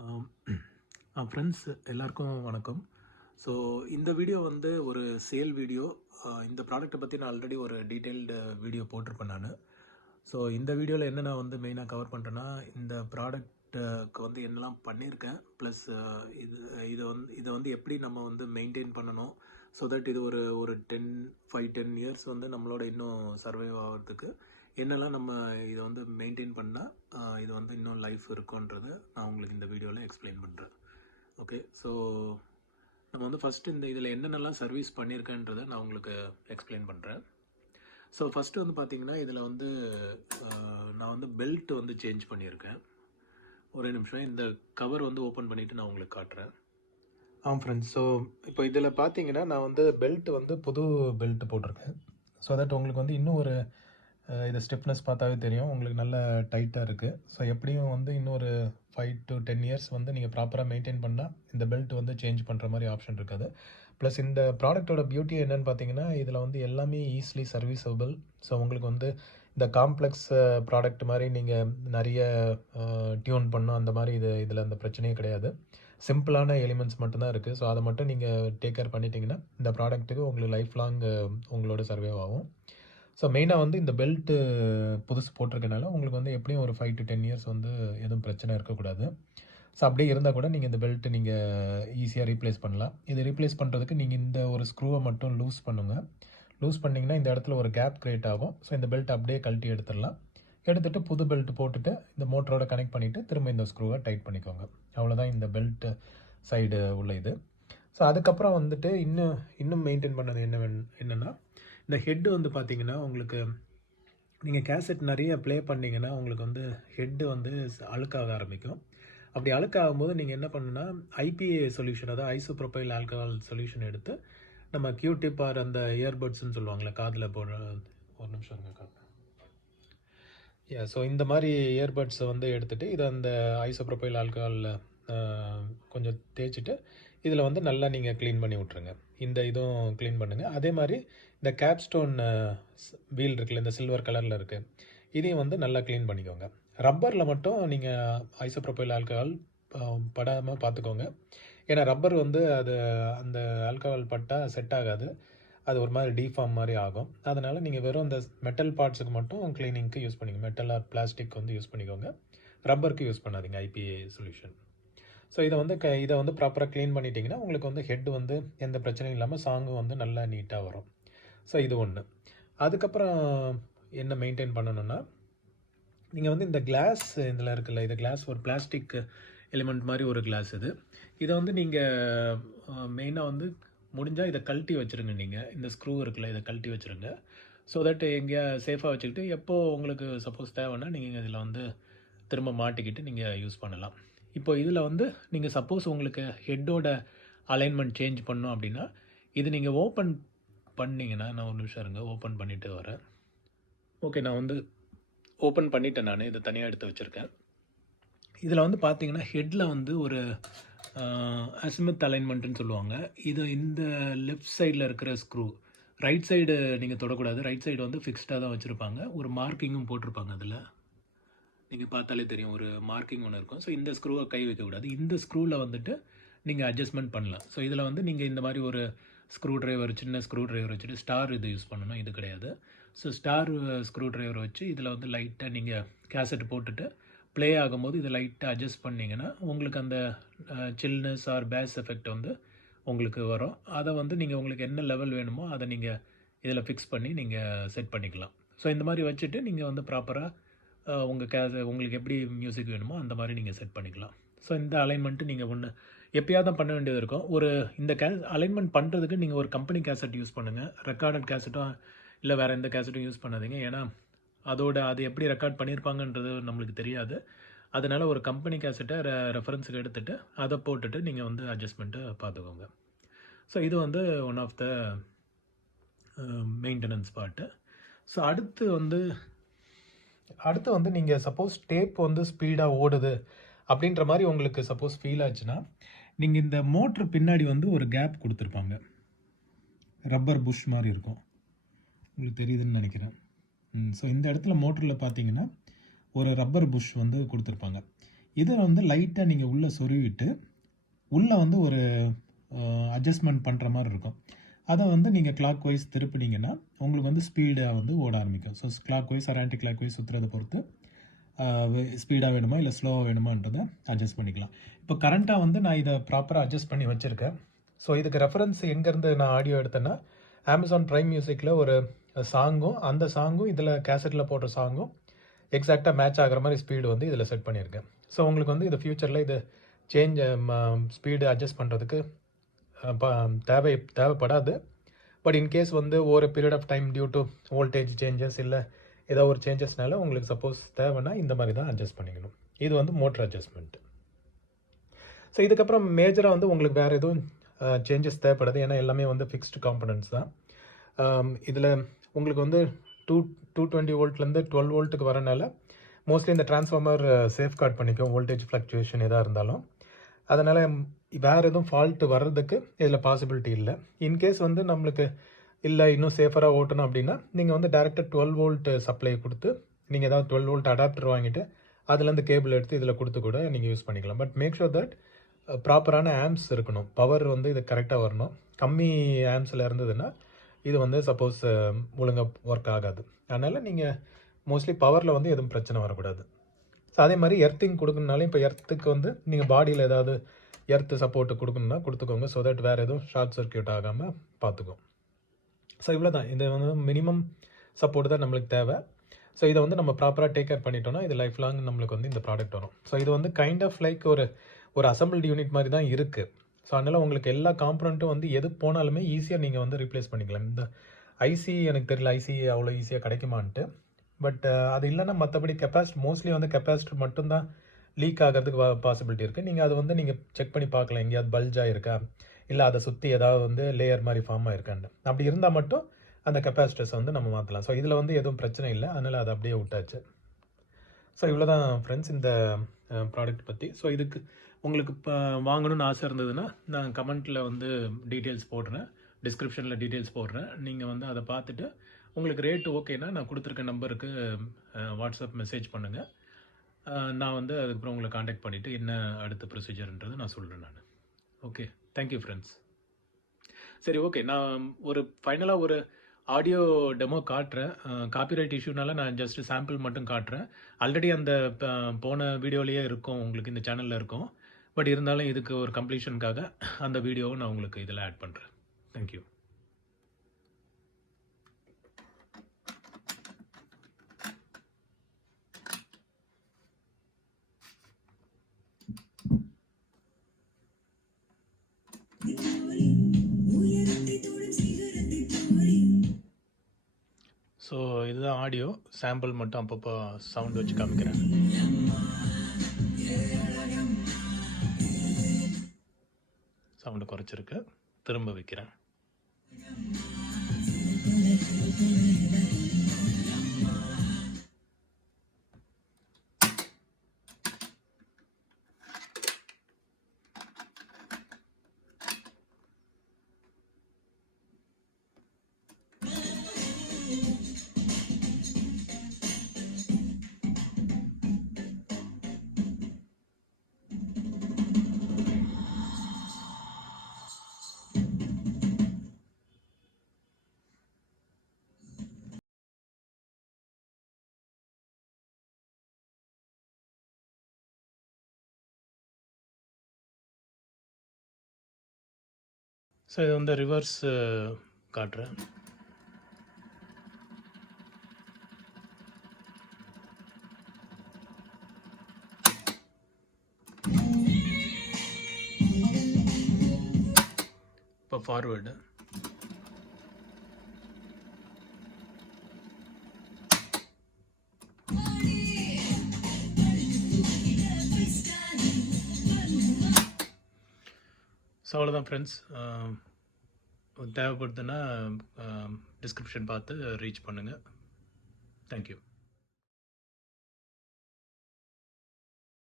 Friends எல்லாருக்கும் வணக்கம். So இந்த வீடியோ வந்து ஒரு சேல் வீடியோ. இந்த ப்ராடக்ட்டை பற்றி நான் ஆல்ரெடி ஒரு டீட்டெயில்டு வீடியோ போட்டிருப்பேன் நான். ஸோ இந்த வீடியோவில் என்ன நான் வந்து மெயினாக கவர் பண்ணுறேன்னா, இந்த ப்ராடக்ட்டுக்கு வந்து என்னெல்லாம் பண்ணியிருக்கேன், ப்ளஸ் இதை வந்து எப்படி நம்ம வந்து மெயின்டைன் பண்ணணும், ஸோ தட் இது ஒரு ஒரு 10 இயர்ஸ் வந்து நம்மளோட இன்னும் சர்வைவ் ஆகிறதுக்கு என்னெல்லாம் நம்ம இதை வந்து மெயின்டைன் பண்ணால் இது வந்து இன்னும் லைஃப் இருக்குன்றதை நான் உங்களுக்கு இந்த வீடியோவில் எக்ஸ்பிளைன் பண்ணுறேன். ஓகே, ஸோ நம்ம வந்து ஃபஸ்ட்டு இதில் என்னென்னலாம் சர்வீஸ் பண்ணியிருக்கேன்றதை நான் உங்களுக்கு எக்ஸ்பிளைன் பண்ணுறேன். ஸோ ஃபஸ்ட்டு வந்து பார்த்திங்கன்னா, இதில் வந்து நான் வந்து பெல்ட் வந்து சேஞ்ச் பண்ணியிருக்கேன். ஒரே நிமிஷம், இந்த கவர் வந்து ஓப்பன் பண்ணிவிட்டு நான் உங்களுக்கு காட்டுறேன். ஃப்ரெண்ட்ஸ், ஸோ இப்போ இதில் பார்த்தீங்கன்னா நான் வந்து பெல்ட் வந்து புது பெல்ட் போட்டிருக்கேன். ஸோ தட் உங்களுக்கு வந்து இன்னும் ஒரு இது ஸ்டிஃப்னஸ் பார்த்தாவே தெரியும், உங்களுக்கு நல்ல டைட்டாக இருக்குது. ஸோ எப்படியும் வந்து இன்னொரு 5 to 10 இயர்ஸ் வந்து நீங்கள் ப்ராப்பராக மெயின்டைன் பண்ணால் இந்த பெல்ட் வந்து சேஞ்ச் பண்ணுற மாதிரி ஆப்ஷன் இருக்காது. ப்ளஸ் இந்த ப்ராடக்ட்டோட பியூட்டி என்னென்னு பார்த்தீங்கன்னா, இதில் வந்து எல்லாமே ஈஸிலி சர்வீஸபிள். ஸோ உங்களுக்கு வந்து இந்த காம்ப்ளெக்ஸ் ப்ராடக்ட் மாதிரி நீங்கள் நிறைய டியூன் பண்ணணும் அந்த மாதிரி இதில் அந்த பிரச்சனையே கிடையாது. சிம்பிளான எலிமெண்ட்ஸ் மட்டும்தான் இருக்குது. ஸோ அதை மட்டும் நீங்கள் டேக் கேர் பண்ணிட்டீங்கன்னா இந்த ப்ராடக்ட்டுக்கு உங்களுக்கு லைஃப் லாங் உங்களோட சர்வே ஆகும். ஸோ மெயினாக வந்து இந்த பெல்ட்டு புதுசு போட்டிருக்கனால உங்களுக்கு வந்து எப்படியும் ஒரு 5 to 10 இயர்ஸ் வந்து எதுவும் பிரச்சனை இருக்கக்கூடாது. ஸோ அப்படியே இருந்தால் கூட நீங்கள் இந்த பெல்ட்டு நீங்கள் ஈஸியாக ரீப்ளேஸ் பண்ணலாம். இது ரீப்ளேஸ் பண்ணுறதுக்கு நீங்கள் இந்த ஒரு ஸ்க்ரூவை மட்டும் லூஸ் பண்ணுங்கள். லூஸ் பண்ணிங்கன்னா இந்த இடத்துல ஒரு கேப் க்ரியேட் ஆகும். ஸோ இந்த பெல்ட் அப்படியே கழட்டி எடுத்துடலாம். எடுத்துகிட்டு புது பெல்ட் போட்டுட்டு இந்த மோட்டரோட கனெக்ட் பண்ணிவிட்டு திரும்ப இந்த ஸ்க்ரூவை டைட் பண்ணிக்கோங்க. அவ்வளோதான் இந்த பெல்ட் சைடு உள்ள இது. ஸோ அதுக்கப்புறம் வந்துட்டு இன்னும் மெயின்டைன் பண்ணது என்னென்னா, இந்த ஹெட்டு வந்து பார்த்திங்கன்னா, உங்களுக்கு நீங்கள் கேசட் நிறைய ப்ளே பண்ணிங்கன்னா உங்களுக்கு வந்து ஹெட்டு வந்து அழுக்காக ஆரம்பிக்கும். அப்படி அழுக்காகும்போது நீங்கள் என்ன பண்ணுன்னா, ஐபிஏ சொல்யூஷன், அதாவது ஐசோப்ரோபைல் ஆல்கஹால் சொல்யூஷன் எடுத்து நம்ம கியூடிப் ஆர் அந்த இயர்பட்ஸ்ன்னு சொல்லுவாங்களே காதில் போடுற, ஒரு நிமிஷம் இருங்க காட்டுறேன். ஸோ இந்த மாதிரி இயர்பட்ஸை வந்து எடுத்துகிட்டு இதை அந்த ஐசோப்ரோபைல் ஆல்கஹாலில் கொஞ்சம் தேய்ச்சிட்டு இதில் வந்து நல்லா நீங்கள் க்ளீன் பண்ணி விட்ருங்க. இந்த இதுவும் க்ளீன் பண்ணுங்கள். அதே மாதிரி இந்த கேப்ஸ்டோன் வீல் இருக்குல்ல, இந்த சில்வர் கலரில் இருக்குது, இதையும் வந்து நல்லா க்ளீன் பண்ணிக்கோங்க. ரப்பரில் மட்டும் நீங்கள் ஐசோப்ரோபைல் ஆல்கஹால் படாமல் பார்த்துக்கோங்க. ஏன்னா ரப்பர் வந்து அது அந்த ஆல்கஹால் பட்டால் செட் ஆகாது, அது ஒரு மாதிரி டிஃபார்ம் மாதிரி ஆகும். அதனால் நீங்கள் வெறும் இந்த மெட்டல் பார்ட்ஸுக்கு மட்டும் க்ளீனிங்க்கு யூஸ் பண்ணிக்கோங்க. மெட்டல் ஆர் பிளாஸ்டிக் வந்து யூஸ் பண்ணிக்கோங்க, ரப்பருக்கு யூஸ் பண்ணாதீங்க ஐபிஏ சொல்யூஷன். ஸோ இதை வந்து ப்ராப்பராக க்ளீன் பண்ணிட்டீங்கன்னா உங்களுக்கு வந்து ஹெட் வந்து எந்த பிரச்சனையும் இல்லாமல் சாங்கும் வந்து நல்லா நீட்டாக வரும். ஸோ இது ஒன்று. அதுக்கப்புறம் என்ன மெயின்டைன் பண்ணணுன்னா, நீங்கள் வந்து இந்த கிளாஸ் இதில் இருக்குல்ல, இது கிளாஸ் ஒரு பிளாஸ்டிக் எலிமெண்ட் மாதிரி ஒரு கிளாஸ் இது. இதை வந்து நீங்கள் மெயினாக வந்து முடிஞ்சால் இதை கழட்டி வச்சுருங்க. நீங்கள் இந்த ஸ்க்ரூ இருக்குல்ல, இதை கழட்டி வச்சுருங்க. ஸோ தட் எங்கேயா சேஃபாக வச்சுக்கிட்டு எப்போது உங்களுக்கு சப்போஸ் தேவைன்னா நீங்கள் இதில் வந்து திரும்ப மாட்டிக்கிட்டு நீங்கள் யூஸ் பண்ணலாம். இப்போ இதில் வந்து நீங்கள் சப்போஸ் உங்களுக்கு ஹெட்டோட அலைன்மெண்ட் சேஞ்ச் பண்ணோம் அப்படின்னா, இது நீங்கள் ஓப்பன் பண்ணிங்கன்னா, நான் ஒரு நிமிஷம் இருங்க, ஓப்பன் பண்ணிவிட்டு வரேன். ஓகே, நான் வந்து ஓப்பன் பண்ணிவிட்டேன். நான் இதை தனியாக எடுத்து வச்சுருக்கேன். இதில் வந்து பார்த்தீங்கன்னா ஹெட்டில் வந்து ஒரு அசிமத் அலைன்மெண்ட்டுன்னு சொல்லுவாங்க. இது இந்த லெஃப்ட் சைடில் இருக்கிற ஸ்க்ரூ, ரைட் சைடு நீங்கள் தொடக்கூடாது. ரைட் சைடு வந்து ஃபிக்ஸ்டாக தான் வச்சுருப்பாங்க. ஒரு மார்க்கிங்கும் போட்டிருப்பாங்க. அதில் நீங்கள் பார்த்தாலே தெரியும், ஒரு மார்க்கிங் ஒன்று இருக்கும். ஸோ இந்த ஸ்க்ரூவை கை வைக்கக்கூடாது. இந்த ஸ்க்ரூவில் வந்துட்டு நீங்கள் அட்ஜஸ்ட்மெண்ட் பண்ணலாம். ஸோ இதில் வந்து நீங்கள் இந்த மாதிரி ஒரு ஸ்க்ரூ ட்ரைவர், சின்ன ஸ்க்ரூ ட்ரைவர் வச்சுட்டு ஸ்டார் இது யூஸ் பண்ணணும், இது கிடையாது. ஸோ ஸ்டார் ஸ்க்ரூ ட்ரைவர் வச்சு இதில் வந்து லைட்டாக நீங்கள் கேசட் போட்டுட்டு ப்ளே ஆகும்போது இதை லைட்டாக அட்ஜஸ்ட் பண்ணிங்கன்னா உங்களுக்கு அந்த சில்னஸ் ஆர் பேஸ் எஃபெக்ட் வந்து உங்களுக்கு வரும். அதை வந்து நீங்கள் உங்களுக்கு என்ன லெவல் வேணுமோ அதை நீங்கள் இதில் ஃபிக்ஸ் பண்ணி நீங்கள் செட் பண்ணிக்கலாம். ஸோ இந்த மாதிரி வச்சுட்டு நீங்கள் வந்து ப்ராப்பராக உங்களுக்கு எப்படி மியூசிக் வேணுமோ அந்த மாதிரி நீங்கள் செட் பண்ணிக்கலாம். ஸோ இந்த அலைன்மெண்ட்டு நீங்கள் ஒன்று எப்போயாவது தான் பண்ண வேண்டியது இருக்கும். இந்த அலைன்மெண்ட் பண்ணுறதுக்கு நீங்கள் ஒரு கம்பெனி கேசட் யூஸ் பண்ணுங்கள். ரெக்கார்டட் கேசட்டும் இல்லை வேறு எந்த கேசட்டும் யூஸ் பண்ணாதீங்க. ஏன்னா அது எப்படி ரெக்கார்ட் பண்ணியிருப்பாங்கன்றது நம்மளுக்கு தெரியாது. அதனால் ஒரு கம்பெனி கேசட்டை ரெஃபரன்ஸுக்கு எடுத்துகிட்டு அதை போட்டுட்டு நீங்கள் வந்து அட்ஜஸ்ட்மெண்ட்டை பார்த்துக்கோங்க. ஸோ இது வந்து one of the maintenance part. So அடுத்து வந்து நீங்கள் சப்போஸ் டேப் வந்து ஸ்பீடாக ஓடுது அப்படின்ற மாதிரி உங்களுக்கு சப்போஸ் ஃபீல் ஆச்சுன்னா, நீங்கள் இந்த மோட்ரு பின்னாடி வந்து ஒரு கேப் கொடுத்துருப்பாங்க, ரப்பர் புஷ் மாதிரி இருக்கும், உங்களுக்கு தெரியுதுன்னு நினைக்கிறேன். ஸோ இந்த இடத்துல மோட்டரில் பார்த்தீங்கன்னா ஒரு ரப்பர் புஷ் வந்து கொடுத்துருப்பாங்க. இதை வந்து லைட்டாக நீங்கள் உள்ளே சொருவிட்டு உள்ளே வந்து ஒரு அட்ஜஸ்ட்மெண்ட் பண்ணுற மாதிரி இருக்கும். அதை வந்து நீங்கள் கிளாக் வைஸ் திருப்பினீங்கன்னா உங்களுக்கு வந்து ஸ்பீடாக வந்து ஓட ஆரம்பிக்கும். So clockwise or anticlockwise சுற்றுறதை பொறுத்து ஸ்பீடாக வேணுமா இல்லை ஸ்லோவாக வேணுமான்றதை அட்ஜஸ்ட் பண்ணிக்கலாம். இப்போ கரண்ட்டாக வந்து நான் இதை ப்ராப்பராக அட்ஜஸ்ட் பண்ணி வச்சுருக்கேன். ஸோ இதுக்கு ரெஃபரன்ஸ் எங்கேருந்து நான் ஆடியோ எடுத்தேன்னா, அமேசான் ப்ரைம் மியூசிக்கில் ஒரு சாங்கும் அந்த சாங்கும் இதில் கேசட்டில் போடுற சாங்கும் எக்ஸாக்டாக மேட்ச் ஆகிற மாதிரி ஸ்பீடு வந்து இதில் செட் பண்ணியிருக்கேன். ஸோ உங்களுக்கு வந்து இது ஃப்யூச்சரில் இது ஸ்பீடு அட்ஜஸ்ட் பண்ணுறதுக்கு தேவைப்படாது. பட் இன்கேஸ் வந்து ஒரு period of time due to voltage changes இல்லை ஏதோ ஒரு சேஞ்சஸ்னால உங்களுக்கு சப்போஸ் தேவைன்னா இந்த மாதிரி தான் அட்ஜஸ்ட் பண்ணிக்கணும். இது வந்து மோட்டர் அட்ஜஸ்ட்மெண்ட். ஸோ இதுக்கப்புறம் மேஜராக வந்து உங்களுக்கு வேறு எதுவும் சேஞ்சஸ் தேவைப்படுது, ஏன்னா எல்லாமே வந்து ஃபிக்ஸ்டு காம்பனன்ட்ஸ் தான். இதில் உங்களுக்கு வந்து 220 வோல்ட்லேருந்து 12 வோல்ட்டுக்கு வரனால மோஸ்ட்லி இந்த டிரான்ஸ்ஃபார்மர் சேஃப்கார்ட் பண்ணிக்கும் வோல்டேஜ் ஃப்ளக்சுவேஷன் எதாக இருந்தாலும். அதனால் வேறு எதுவும் ஃபால்ட்டு வர்றதுக்கு இதில் பாசிபிலிட்டி இல்லை. இன்கேஸ் வந்து நம்மளுக்கு இல்லை இன்னும் சேஃபராக ஓட்டணும் அப்படின்னா நீங்கள் வந்து டேரெக்டாக 12 வோல்ட் சப்ளை கொடுத்து நீங்கள் ஏதாவது 12 வோல்ட் அடாப்டர் வாங்கிட்டு அதுலேருந்து கேபிள் எடுத்து இதில் கொடுத்து கூட நீங்கள் யூஸ் பண்ணிக்கலாம். பட் மேக் ஷூர் தட் ப்ராப்பரான ஆம்ஸ் இருக்கணும், பவர் வந்து இது கரெக்டாக வரணும். கம்மி ஆம்ஸில் இருந்ததுன்னா இது வந்து சப்போஸ் ஒழுங்காக ஒர்க் ஆகாது. அதனால் நீங்கள் மோஸ்ட்லி பவரில் வந்து எதுவும் பிரச்சனை வரக்கூடாது. ஸோ அதே மாதிரி எர்த்திங் கொடுக்கணுனாலும் இப்போ எர்த்துக்கு வந்து நீங்கள் பாடியில் ஏதாவது எர்த்து சப்போர்ட்டு கொடுக்கணுன்னா கொடுத்துக்கோங்க. ஸோ தட் வேறு எதுவும் ஷார்ட் சர்க்கியூட் ஆகாமல் பார்த்துக்கோம். ஸோ இவ்வளோ தான், இது வந்து மினிமம் சப்போர்ட் தான் நம்மளுக்கு தேவை. ஸோ இதை வந்து நம்ம ப்ராப்பராக டேக் கேர் பண்ணிட்டோம்னா இது லைஃப் லாங் நம்மளுக்கு வந்து இந்த ப்ராடக்ட் வரும். ஸோ இது வந்து கைண்ட் ஆஃப் லைக் ஒரு அசம்பிள்டு யூனிட் மாதிரி தான் இருக்குது. ஸோ அதனால் உங்களுக்கு எல்லா காம்பனண்ட்டும் வந்து எது போனாலுமே ஈஸியாக நீங்கள் வந்து ரீப்ளேஸ் பண்ணிக்கலாம். இந்த ஐசி எனக்கு தெரியல ஐசி அவ்வளோ ஈஸியாக கிடைக்குமான்ட்டு. பட் அது இல்லைன்னா மற்றபடி மோஸ்ட்லி வந்து கெப்பாசிட்டர் மட்டும்தான் லீக் ஆகிறதுக்கு பாசிபிலிட்டி இருக்குது. நீங்கள் அதை வந்து நீங்கள் செக் பண்ணி பார்க்கலாம், எங்கேயாவது பல்ஜாக இருக்கா இல்லை அதை சுற்றி ஏதாவது வந்து லேயர் மாதிரி ஃபார்ம் ஆகிருக்கான்னு. அப்படி இருந்தால் மட்டும் அந்த கெப்பாசிட்டர்ஸை வந்து நம்ம மாற்றலாம். ஸோ இதில் வந்து எதுவும் பிரச்சனை இல்லை, அதனால் அதை அப்படியே விட்டாச்சு. ஸோ இவ்வளோ தான் ஃப்ரெண்ட்ஸ் இந்த ப்ராடக்ட் பற்றி. ஸோ இதுக்கு உங்களுக்கு இப்போ வாங்கணும்னு ஆசை இருந்ததுன்னா நான் கமெண்ட்டில் வந்து டீட்டெயில்ஸ் போடுறேன், டிஸ்கிரிப்ஷனில் டீட்டெயில்ஸ் போடுறேன். நீங்கள் வந்து அதை பார்த்துட்டு உங்களுக்கு ரேட்டு ஓகேனா நான் கொடுத்துருக்க நம்பருக்கு வாட்ஸ்அப் மெசேஜ் பண்ணுங்கள். நான் வந்து அதுக்கப்புறம் உங்களை காண்டாக்ட் பண்ணிவிட்டு என்ன அடுத்த ப்ரொசீஜர்ன்றது நான் சொல்கிறேன் நான். Okay, thank you friends. சரி, ஓகே, நான் ஃபைனலாக ஒரு ஆடியோ டெமோ காட்டுறேன். காப்பிரைட் இஷ்யூனால நான் ஜஸ்ட் சாம்பிள் மட்டும் காட்டுறேன். ஆல்ரெடி அந்த போன வீடியோலேயே இருக்கும், உங்களுக்கு இந்த சேனலில் இருக்கும். பட் இருந்தாலும் இதுக்கு ஒரு கம்ப்ளீஷனுக்காக அந்த வீடியோவை நான் உங்களுக்கு இதில் ஆட் பண்ணுறேன். தேங்க்யூ. ஸோ இதுதான் ஆடியோ சாம்பிள், மட்டும் அப்பப்போ சவுண்ட் வச்சு காமிக்கிறேன். சவுண்டு குறைச்சிருக்கு, திரும்ப வைக்கிறேன். ஸோ இது வந்து ரிவர்ஸ் காட்டுறேன். இப்போ ஃபார்வேர்டு. ஸோ அவ்வளோதான் ஃப்ரெண்ட்ஸ். தேவைப்படுதுன்னா டிஸ்கிரிப்ஷன் பார்த்து ரீச் பண்ணுங்கள். தேங்க்யூ.